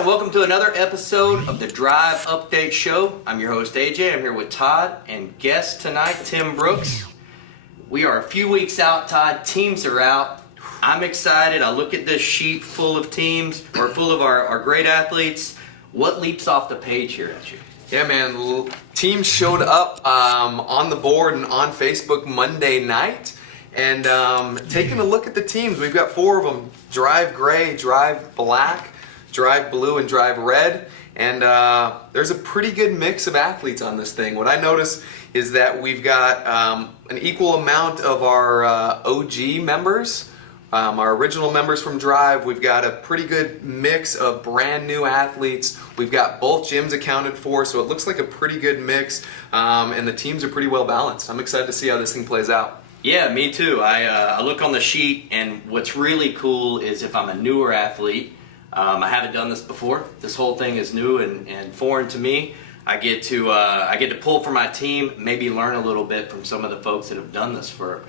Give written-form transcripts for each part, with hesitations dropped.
right, welcome to another episode of the DRiV Update Show. I'm your host AJ. I'm here with Todd and guest tonight, Tim Brooks. We are a few weeks out, Todd. Teams are out. I'm excited. I look at this sheet full of teams, or full of our great athletes. What leaps off the page here at you? Yeah, man. Teams showed up on the board and on Facebook Monday night. And taking a look at the teams, we've got 4 of them: DRiV Gray, DRiV Black, DRiV Blue, and DRiV Red. And there's a pretty good mix of athletes on this thing. What I notice is that we've got an equal amount of our OG members, our original members from DRiV. We've got a pretty good mix of brand new athletes. We've got both gyms accounted for, so it looks like a pretty good mix. And the teams are pretty well balanced. I'm excited to see how this thing plays out. Yeah, me too. I look on the sheet, and what's really cool is if I'm a newer athlete, I haven't done this before. This whole thing is new and foreign to me. I get to pull for my team, maybe learn a little bit from some of the folks that have done this for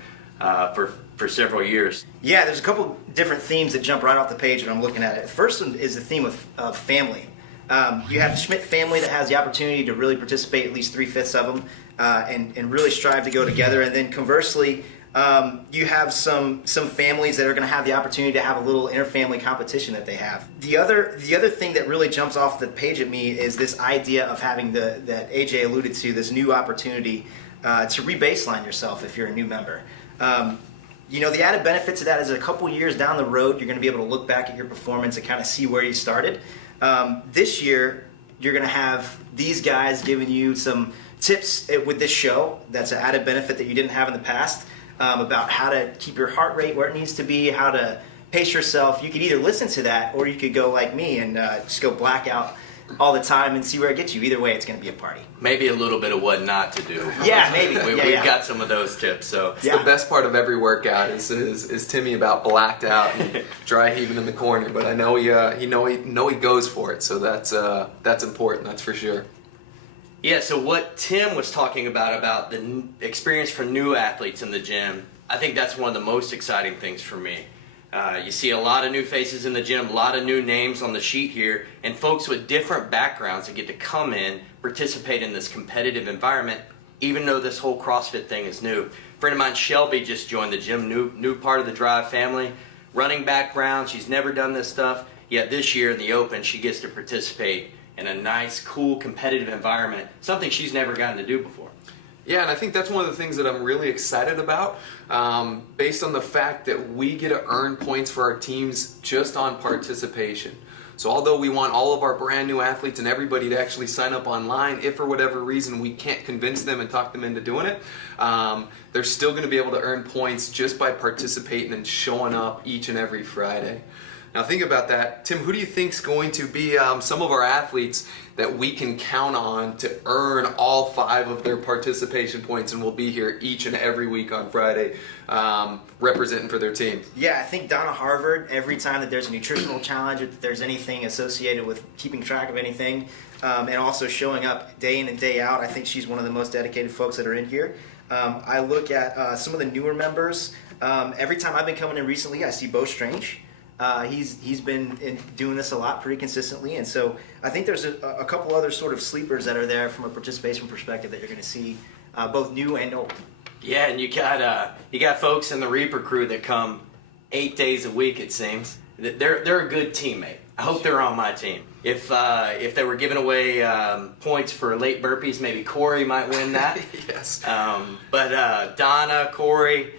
several years. Yeah, there's a couple different themes that jump right off the page when I'm looking at it. The first one is the theme of family. You have the Schmidt family that has the opportunity to really participate, at least 3/5 of them, and really strive to go together. And then conversely, you have some families that are going to have the opportunity to have a little inter-family competition that they have. The other thing that really jumps off the page at me is this idea of having that AJ alluded to, this new opportunity to re-baseline yourself if you're a new member. The added benefit to that is a couple years down the road, you're going to be able to look back at your performance and kind of see where you started. This year, you're going to have these guys giving you some tips with this show. That's an added benefit that you didn't have in the past, about how to keep your heart rate where it needs to be, how to pace yourself. You could either listen to that, or you could go like me and just go blackout all the time and see where it gets you. Either way, it's going to be a party. Maybe a little bit of what not to do. Yeah, maybe. We've got some of those tips. So it's the best part of every workout is Timmy about blacked out and dry heaving in the corner. But I know he goes for it. So that's important. That's for sure. Yeah. So what Tim was talking about the experience for new athletes in the gym, I think that's one of the most exciting things for me. You see a lot of new faces in the gym, a lot of new names on the sheet here, and folks with different backgrounds that get to come in, participate in this competitive environment, even though this whole CrossFit thing is new. A friend of mine, Shelby, just joined the gym, new part of the DRiV family, running background. She's never done this stuff, yet this year in the Open, she gets to participate in a nice, cool, competitive environment, something she's never gotten to do before. Yeah, and I think that's one of the things that I'm really excited about, based on the fact that we get to earn points for our teams just on participation. So although we want all of our brand new athletes and everybody to actually sign up online, if for whatever reason we can't convince them and talk them into doing it, they're still going to be able to earn points just by participating and showing up each and every Friday. Now think about that. Tim, who do you think is going to be some of our athletes that we can count on to earn all 5 of their participation points and will be here each and every week on Friday representing for their team? Yeah, I think Donna Harvard, every time that there's a nutritional challenge or that there's anything associated with keeping track of anything, and also showing up day in and day out, I think she's one of the most dedicated folks that are in here. I look at some of the newer members. Every time I've been coming in recently, I see Bo Strange. He's been doing this a lot pretty consistently, and so I think there's a couple other sort of sleepers that are there from a participation perspective that you're going to see, both new and old. Yeah, and you got folks in the Reaper crew that come 8 days a week. It seems they're a good teammate. I hope they're on my team. If they were giving away points for late burpees, maybe Corey might win that. Yes. But Donna, Corey,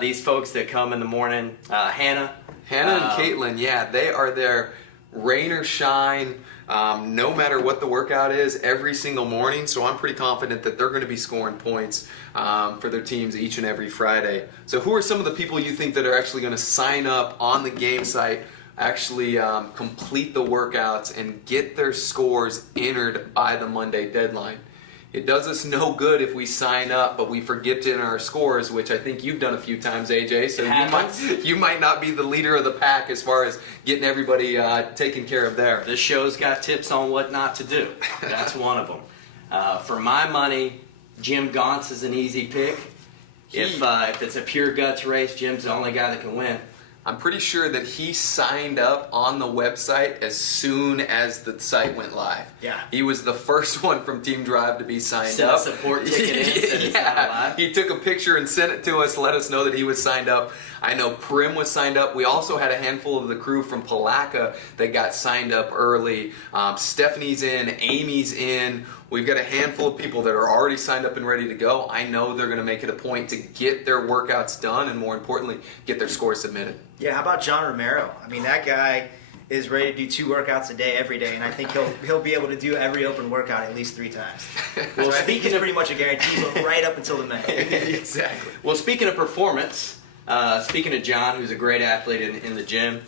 these folks that come in the morning, Hannah and Caitlin, yeah, they are there rain or shine, no matter what the workout is, every single morning. So I'm pretty confident that they're going to be scoring points for their teams each and every Friday. So who are some of the people you think that are actually going to sign up on the game site, actually complete the workouts, and get their scores entered by the Monday deadline? It does us no good if we sign up but we forget to enter our scores, which I think you've done a few times, AJ. So you might not be the leader of the pack as far as getting everybody taken care of there. This show's got tips on what not to do. That's one of them. For my money, Jim Gauntz is an easy pick. If it's a pure guts race, Jim's the only guy that can win. I'm pretty sure that he signed up on the website as soon as the site went live. Yeah. He was the first one from Team DRiV to be signed Sent up. a support ticket in, said it's not live. He took a picture and sent it to us, let us know that he was signed up. I know Prim was signed up. We also had a handful of the crew from Palaca that got signed up early. Stephanie's in, Amy's in. We've got a handful of people that are already signed up and ready to go. I know they're going to make it a point to get their workouts done and, more importantly, get their scores submitted. Yeah, how about John Romero? I mean, that guy is ready to do 2 workouts a day every day, and I think he'll be able to do every open workout at least 3 times. Well, I think he's pretty much a guarantee, but right up until the May. Exactly. Well, speaking of performance, speaking of John, who's a great athlete in the gym,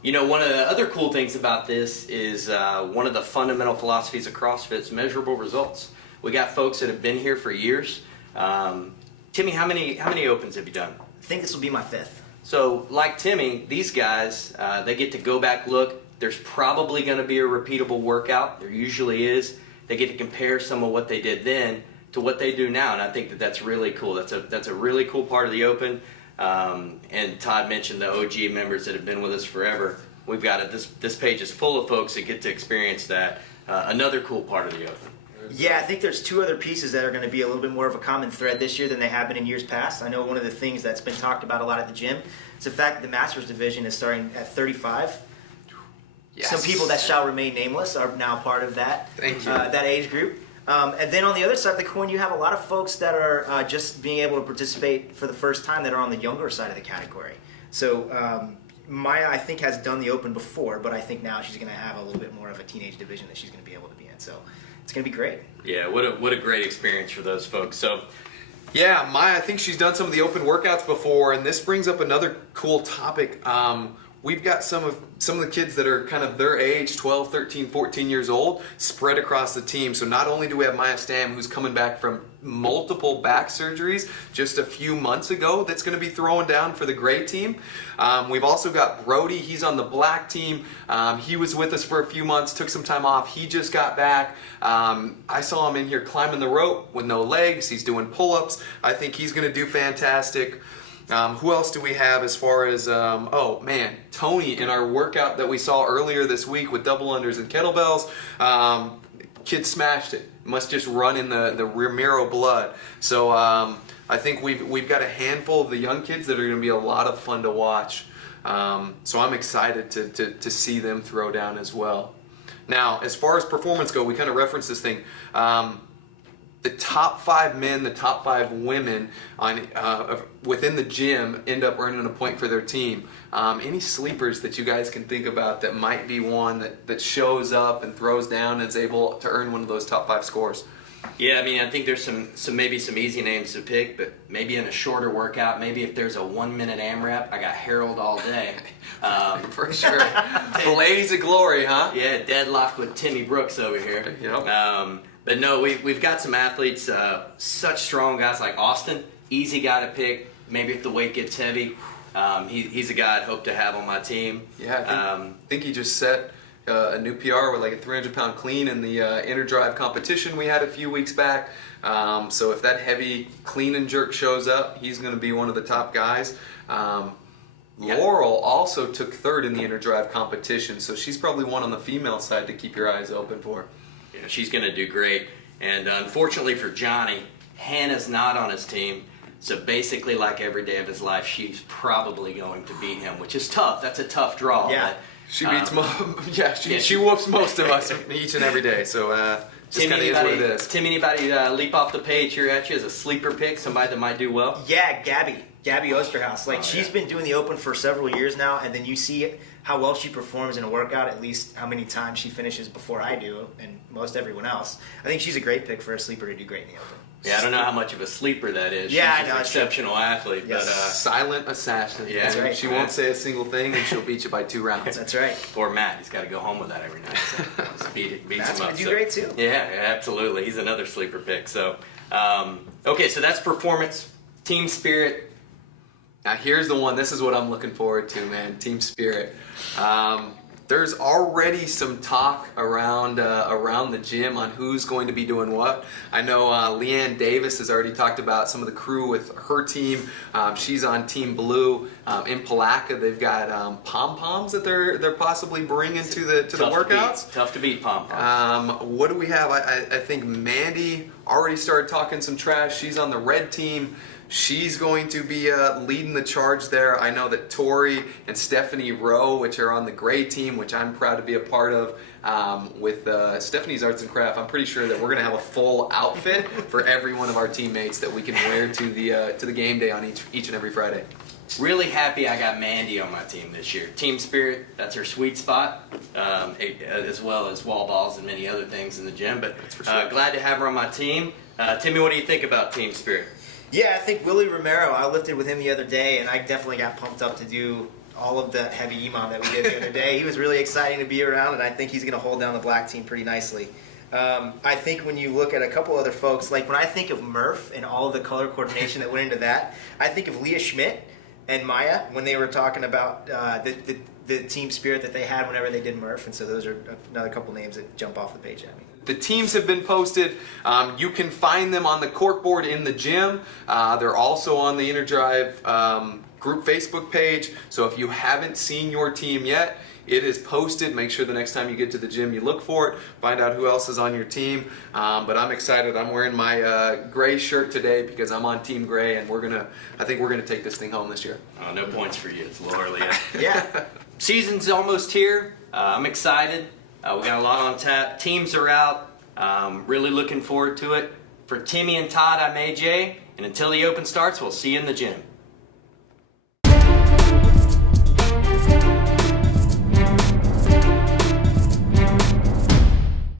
you know, one of the other cool things about this is one of the fundamental philosophies of CrossFit is measurable results. We got folks that have been here for years. Timmy, how many opens have you done? I think this will be my 5th. So, like Timmy, these guys, they get to go back, look. There's probably going to be a repeatable workout. There usually is. They get to compare some of what they did then to what they do now, and I think that that's really cool. That's a really cool part of the Open. And Todd mentioned the OG members that have been with us forever. We've got it. This page is full of folks that get to experience that. Another cool part of the Open. Yeah, I think there's 2 other pieces that are going to be a little bit more of a common thread this year than they have been in years past. I know one of the things that's been talked about a lot at the gym is the fact that the Masters division is starting at 35. Yes. Some people that shall remain nameless are now part of that, Thank you. that age group. And then on the other side of the coin, you have a lot of folks that are just being able to participate for the first time that are on the younger side of the category. So Maya, I think, has done the Open before, but I think now she's going to have a little bit more of a teenage division that she's going to be able to be in. So it's going to be great. Yeah, what a great experience for those folks. So, Yeah, Maya, I think she's done some of the open workouts before, and this brings up another cool topic. We've got some of the kids that are kind of their age, 12, 13, 14 years old, spread across the team. So not only do we have Maya Stam, who's coming back from multiple back surgeries just a few months ago, that's going to be throwing down for the gray team. We've also got Brody. He's on the black team. He was with us for a few months, took some time off. He just got back. I saw him in here climbing the rope with no legs. He's doing pull-ups. I think he's going to do fantastic. Who else do we have as far as, oh man, Tony in our workout that we saw earlier this week with double unders and kettlebells. Kid smashed it. Must just run in the Ramiro blood. So I think we've got a handful of the young kids that are going to be a lot of fun to watch. So I'm excited to see them throw down as well. Now, as far as performance go, we kind of referenced this thing. The top 5 men, the top 5 women within the gym end up earning a point for their team. Any sleepers that you guys can think about that might be one that shows up and throws down and is able to earn one of those top 5 scores? yeah, I mean, I think there's some maybe some easy names to pick, but maybe in a shorter workout, maybe if there's a 1-minute AMRAP, I got Harold all day. For sure. Blaze of glory, huh? Yeah, deadlocked with Timmy Brooks over here. Yep. But no, we've got some athletes, such strong guys like Austin, easy guy to pick. Maybe if the weight gets heavy, he's a guy I'd hope to have on my team. Yeah, I think he just set a new PR with like a 300-pound clean in the DRiV competition we had a few weeks back. So if that heavy clean and jerk shows up, he's going to be one of the top guys. Laurel also took 3rd in the DRiV competition, so she's probably one on the female side to keep your eyes open for. Yeah, she's going to do great. And unfortunately for Johnny, Hannah's not on his team. So basically, like every day of his life, she's probably going to beat him, which is tough. That's a tough draw. Yeah. But, She beats she whoops most of us each and every day. So just kind of is what it is. Tim, anybody leap off the page here at you as a sleeper pick, somebody that might do well? Yeah, Gabby Osterhaus. Like, she's been doing the Open for several years now, and then you see how well she performs in a workout, at least how many times she finishes before I do, and most everyone else. I think she's a great pick for a sleeper to do great in the Open. Yeah, I don't know how much of a sleeper that is. Yeah, she's I know, an exceptional athlete. Yes. But Silent assassin. Yeah, that's right. She won't say a single thing, and she'll beat you by 2 rounds. That's right. poor Matt, he's got to go home with that every night. So just beats Matt's him up. going to do great, too. Yeah, absolutely. He's another sleeper pick. So, okay, so that's performance, team spirit. Now here's the one. This is what I'm looking forward to, man. Team spirit. There's already some talk around the gym on who's going to be doing what. I know Leanne Davis has already talked about some of the crew with her team. She's on Team Blue. In Palaca, they've got pom-poms that they're possibly bringing to the workouts. Tough to beat pom-poms. What do we have? I think Mandy already started talking some trash. She's on the red team. She's going to be leading the charge there. I know that Tori and Stephanie Rowe, which are on the gray team, which I'm proud to be a part of, with Stephanie's Arts and Craft, I'm pretty sure that we're going to have a full outfit for every one of our teammates that we can wear to the game day on each and every Friday. Really happy I got Mandy on my team this year. Team Spirit, that's her sweet spot, as well as wall balls and many other things in the gym. But That's for sure. Glad to have her on my team. Timmy, what do you think about Team Spirit? Yeah, I think Willie Romero, I lifted with him the other day, and I definitely got pumped up to do all of the heavy EMOM that we did the other day. He was really exciting to be around, and I think he's going to hold down the black team pretty nicely. I think when you look at a couple other folks, like when I think of Murph and all of the color coordination that went into that, I think of Leah Schmidt and Maya when they were talking about the team spirit that they had whenever they did Murph, and so those are another couple names that jump off the page at me. The teams have been posted. You can find them on the corkboard in the gym. They're also on the DRiV group Facebook page. So if you haven't seen your team yet, it is posted. Make sure the next time you get to the gym you look for it. Find out who else is on your team. But I'm excited. I'm wearing my gray shirt today because I'm on Team Gray, and I think we're gonna take this thing home this year. Oh, no points for you. It's lower, Leah. Yeah. Season's almost here. I'm excited. We got a lot on tap. Teams are out. Really looking forward to it. For Timmy and Todd, I'm AJ. And until the open starts, we'll see you in the gym.